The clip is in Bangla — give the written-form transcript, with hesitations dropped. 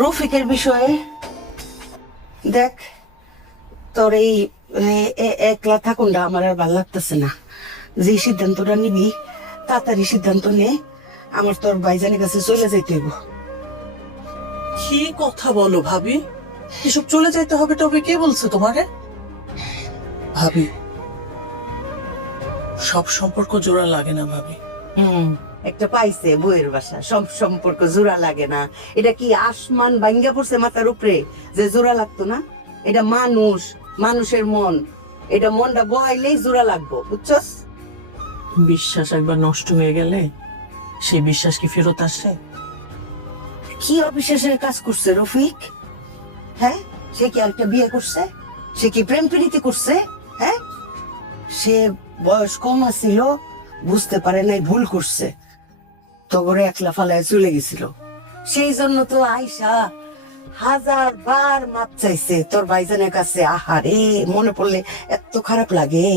রফিকের বিষয়ে দেখ, তোর এই একলা থাকুনটা আমার আর ভালো লাগতেছে না। যে সিদ্ধান্তটা নিবি তাড়াতাড়ি সিদ্ধান্ত নে, আমার তোর ভাইজানের কাছে চলে যাইতে হইব। কি কথা বলো ভাবি? এসব চলে যাইতে হবে তবে কে বলছে তোমারে? ভাবি, সব সম্পর্ক জোড়া লাগে না ভাবি। একটা পাইছে বইয়ের বাসা, সব সম্পর্ক জোড়া লাগে না। এটা কি আসমান ভাঙ্গা পড়ছে মাথার উপরে যে জোড়া লাগতো না? এটা মানুষ, মানুষের মন, এটা মনটা বহাইলেই জোড়া লাগবো, বুঝছস? বিশ্বাস একবার নষ্ট হয়ে গেলে সেই বিশ্বাস কি ফেরত আসে? কি অবিশ্বাসের কাজ করছে রফিক? হ্যাঁ, সে কি একটা বিয়ে করছে? সে কি প্রেম প্রীতি করছে? হ্যাঁ, সে বয়স কম ছিল, বুঝতে পারে নাই, ভুল করছে, তো করে একলা ফালায় চলে গেছিল। সেই জন্য তো আয়সা 1000 বার মাপ চাইছে তোর ভাইজানের কাছে। আহারে, মনে পড়লে এত খারাপ লাগে।